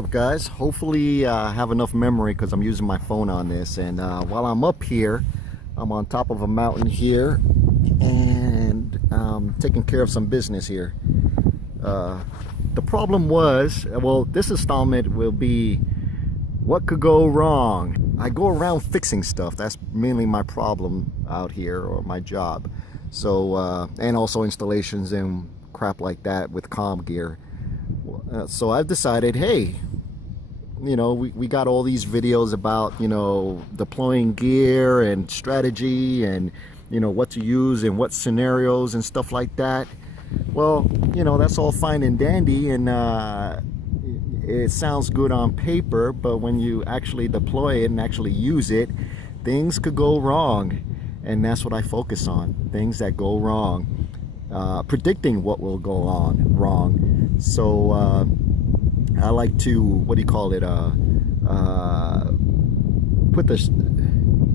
What's up, guys? Hopefully I have enough memory because I'm using my phone on this, and while I'm up here, I'm on top of a mountain here and taking care of some business here. The problem was, well, this installment will be what could go wrong. I go around fixing stuff. That's mainly my problem out here, or my job. So and also installations and crap like that with comm gear. So I've decided, hey, you know, we got all these videos about, you know, deploying gear and strategy and, you know, what to use and what scenarios and stuff like that. Well, you know, that's all fine and dandy, and it sounds good on paper, but when you actually deploy it and actually use it, things could go wrong. And that's what I focus on, things that go wrong, predicting what will go on wrong. So I like to, what do you call it,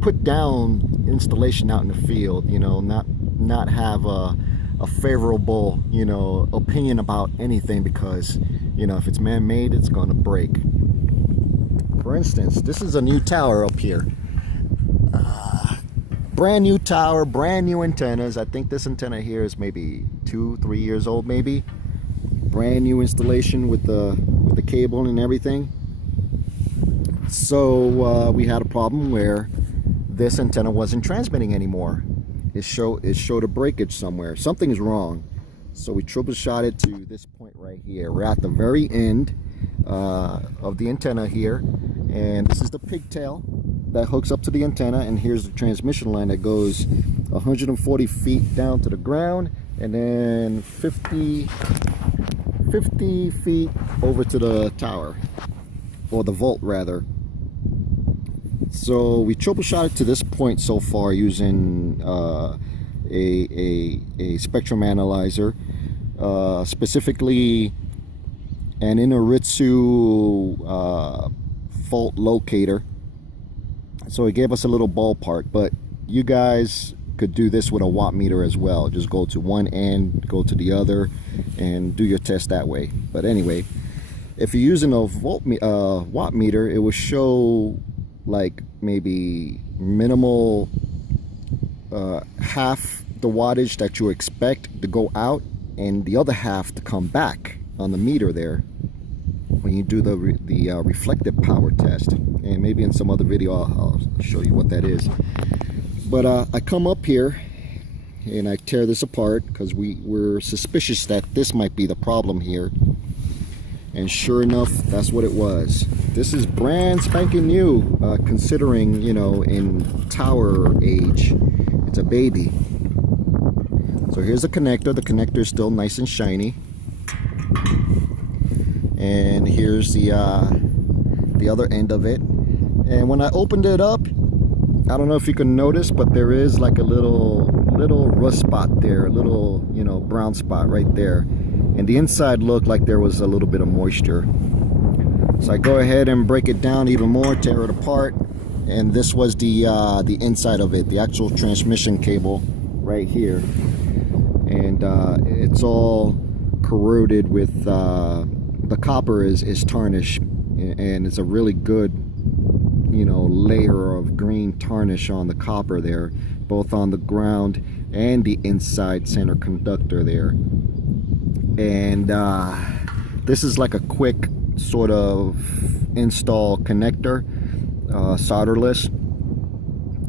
put down installation out in the field, you know, not have a favorable, you know, opinion about anything, because, you know, if it's man-made, it's going to break. For instance, this is a new tower up here. Brand new tower, brand new antennas. I think this antenna here is maybe 2-3 years old, maybe. Brand new installation with the cable and everything. So we had a problem where this antenna wasn't transmitting anymore. It showed a breakage somewhere. Something's wrong. So we troubleshot it to this point right here. We're at the very end of the antenna here, and this is the pigtail that hooks up to the antenna, and here's the transmission line that goes 140 feet down to the ground, and then 50 feet over to the tower, or the vault rather. So we troubleshot it to this point so far using a spectrum analyzer, specifically an Inoritsu fault locator. So it gave us a little ballpark, but you guys could do this with a watt meter as well. Just go to one end, go to the other, and do your test that way. But anyway, if you're using a watt meter, it will show like maybe minimal half the wattage that you expect to go out, and the other half to come back on the meter there when you do the reflective power test. And maybe in some other video I'll show you what that is. But I come up here and I tear this apart because we're suspicious that this might be the problem here. And sure enough, that's what it was. This is brand spanking new, considering, you know, in tower age, it's a baby. So here's the connector. The connector is still nice and shiny. And here's the other end of it. And when I opened it up, I don't know if you can notice, but there is like a little rust spot there, a little, you know, brown spot right there. And the inside looked like there was a little bit of moisture. So I go ahead and break it down even more, tear it apart, and this was the inside of it, the actual transmission cable right here. And it's all corroded with the copper is tarnished, and it's a really good, you know, layer of green tarnish on the copper there, both on the ground and the inside center conductor there. And this is like a quick sort of install connector, solderless,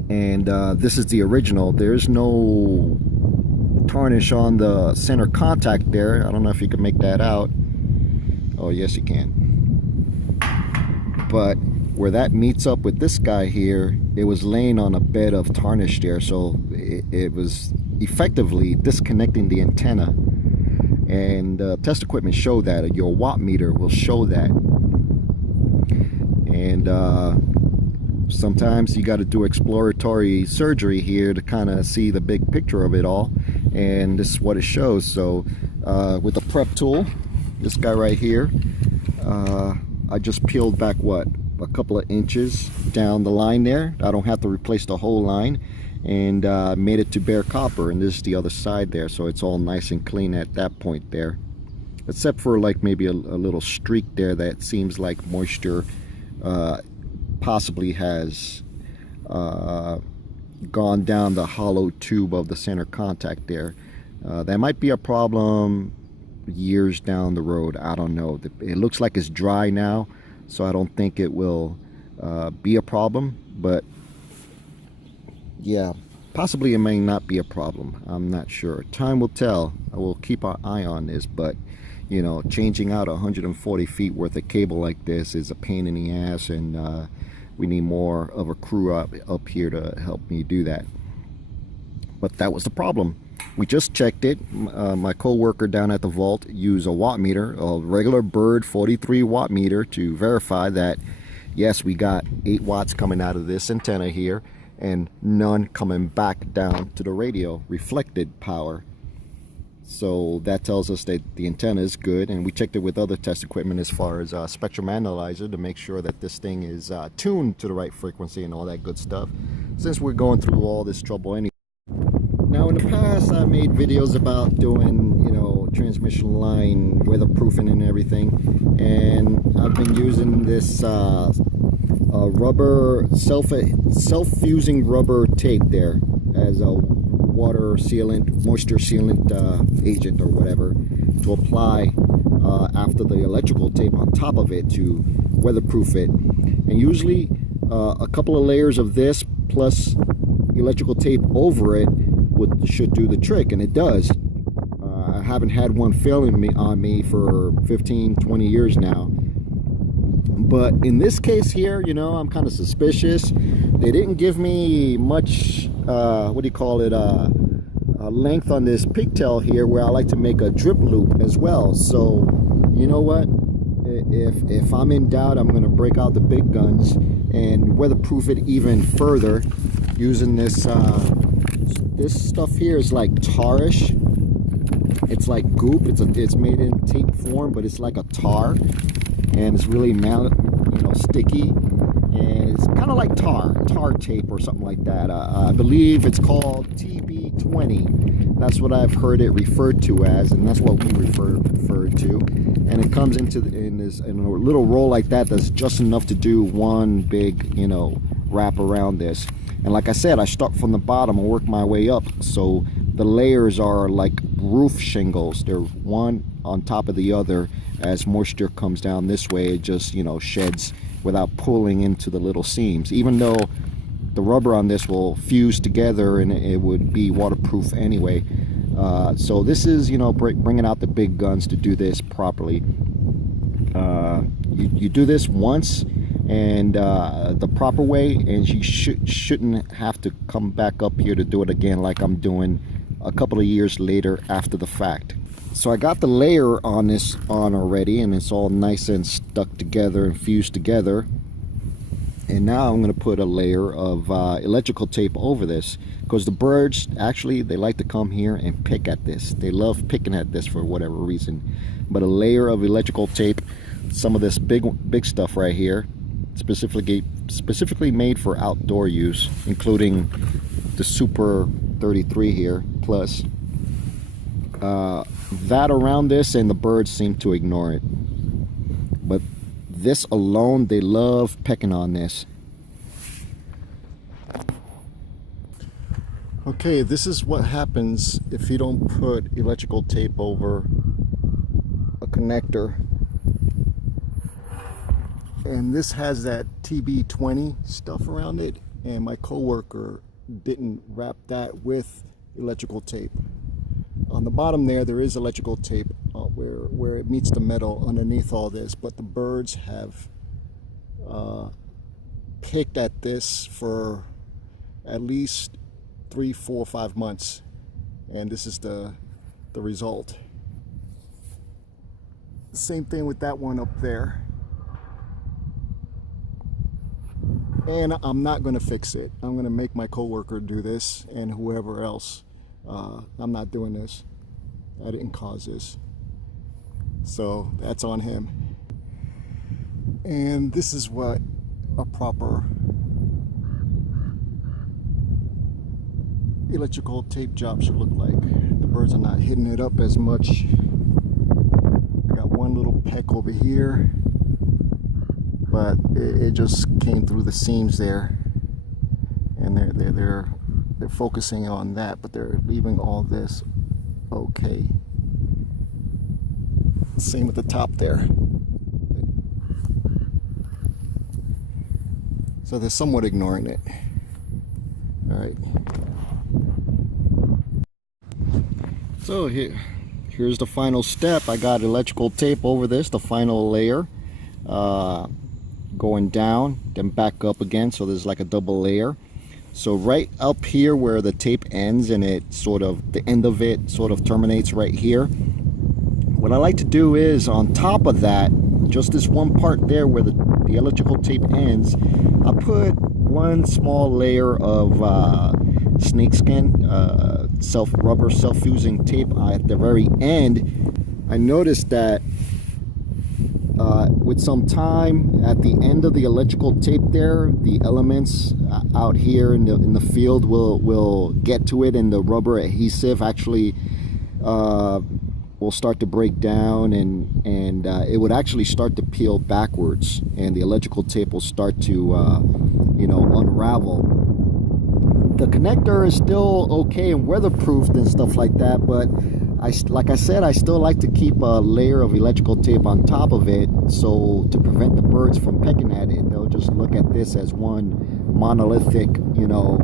and this is the original. There's no tarnish on the center contact there. I don't know if you can make that out. Oh yes, you can. But where that meets up with this guy here, it was laying on a bed of tarnish there, so it was effectively disconnecting the antenna. And test equipment show that. Your watt meter will show that. And sometimes you got to do exploratory surgery here to kind of see the big picture of it all, and this is what it shows. So with the prep tool, this guy right here, I just peeled back what, a couple of inches down the line there. I don't have to replace the whole line, and made it to bare copper, and this is the other side there, so it's all nice and clean at that point there. except for like maybe a little streak there that seems like moisture possibly has gone down the hollow tube of the center contact there. That might be a problem years down the road. I don't know. It looks like it's dry now, so I don't think it will be a problem, but yeah, possibly it may not be a problem. I'm not sure. Time will tell. I will keep an eye on this, but you know, changing out 140 feet worth of cable like this is a pain in the ass, and we need more of a crew up here to help me do that. But that was the problem. We just checked it. My co-worker down at the vault used a watt meter, a regular Bird 43 watt meter, to verify that yes, we got 8 watts coming out of this antenna here and none coming back down to the radio, reflected power. So that tells us that the antenna is good, and we checked it with other test equipment as far as spectrum analyzer to make sure that this thing is tuned to the right frequency and all that good stuff, since we're going through all this trouble anyway. Now in the past I made videos about doing, you know, transmission line weatherproofing and everything, and I've been using this rubber self-fusing rubber tape there as a water sealant, moisture sealant agent or whatever to apply after the electrical tape on top of it to weatherproof it. And usually a couple of layers of this plus electrical tape over it should do the trick, and it does. I haven't had one failing on me for 15-20 years now. But in this case here, you know, I'm kind of suspicious. They didn't give me much, what do you call it, length on this pigtail here, where I like to make a drip loop as well. So, you know what? If I'm in doubt, I'm going to break out the big guns and weatherproof it even further using this. This stuff here is like tarish. It's like goop. It's made in tape form, but it's like a tar, and it's really sticky, and it's kind of like tar tape or something like that. I believe it's called TB20. That's what I've heard it referred to as, and that's what we refer to. And it comes in a little roll like that. That's just enough to do one big, you know, wrap around this. And like I said, I start from the bottom and work my way up. So the layers are like roof shingles. They're one on top of the other. As moisture comes down this way, it just, you know, sheds without pulling into the little seams. Even though the rubber on this will fuse together and it would be waterproof anyway. So this is, you know, bringing out the big guns to do this properly. You do this once and the proper way, and you shouldn't have to come back up here to do it again like I'm doing a couple of years later after the fact. So I got the layer on this on already, and it's all nice and stuck together and fused together. And now I'm going to put a layer of electrical tape over this, because the birds actually, they like to come here and pick at this. They love picking at this for whatever reason. But a layer of electrical tape, some of this big stuff right here, specifically made for outdoor use, including the Super 33 here, plus that around this, and the birds seem to ignore it. But this alone, they love pecking on this. Okay, this is what happens if you don't put electrical tape over a connector. And this has that TB20 stuff around it, and my coworker didn't wrap that with electrical tape. On the bottom there is electrical tape where it meets the metal underneath all this, but the birds have picked at this for at least 3, 4, 5 months, and this is the result. Same thing with that one up there. And I'm not going to fix it. I'm going to make my coworker do this, and whoever else. I'm not doing this. I didn't cause this. So that's on him. And this is what a proper electrical tape job should look like. The birds are not hitting it up as much. peck over here, but it just came through the seams there, and they're focusing on that, but they're leaving all this okay. Same with the top there. So they're somewhat ignoring it. All right. So here's the final step. I got electrical tape over this, the final layer, going down, then back up again. So there's like a double layer. So right up here where the tape ends and it sort of, the end of it sort of terminates right here. What I like to do is on top of that, just this one part there where the electrical tape ends, I put one small layer of snakeskin, rubber self-fusing tape at the very end. I noticed that with some time at the end of the electrical tape there, the elements out here in the field will get to it, and the rubber adhesive actually will start to break down, and it would actually start to peel backwards, and the electrical tape will start to unravel. The connector is still okay and weatherproofed and stuff like that, but like I said, I still like to keep a layer of electrical tape on top of it, so to prevent the birds from pecking at it. They'll just look at this as one monolithic,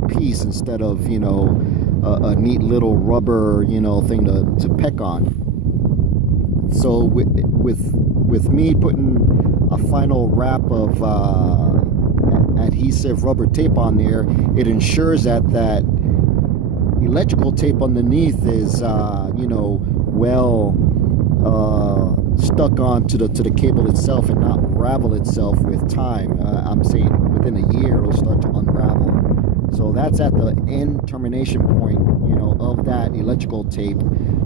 piece, instead of, a neat little rubber, thing to peck on. So with me putting a final wrap of adhesive rubber tape on there, it ensures that electrical tape underneath is well stuck on to the cable itself and not ravel itself with time. I'm saying within a year it'll start to unravel. So that's at the end termination point, of that electrical tape.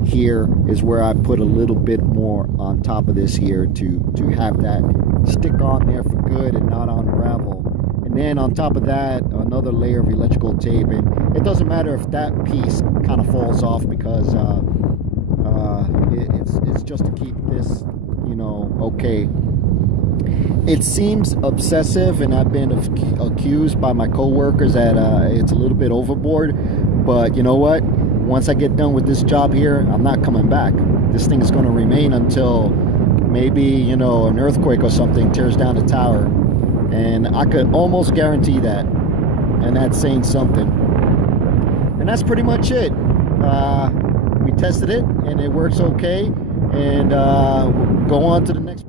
Here is where I put a little bit more on top of this here to have that stick on there for good and not unravel. And then on top of that, another layer of electrical tape, and it doesn't matter if that piece kind of falls off, because it's just to keep this, okay. It seems obsessive, and I've been accused by my coworkers that it's a little bit overboard, but you know what? Once I get done with this job here, I'm not coming back. This thing is going to remain until maybe, an earthquake or something tears down the tower. And I could almost guarantee that. And that's saying something. And that's pretty much it. We tested it, and it works okay. And we'll go on to the next.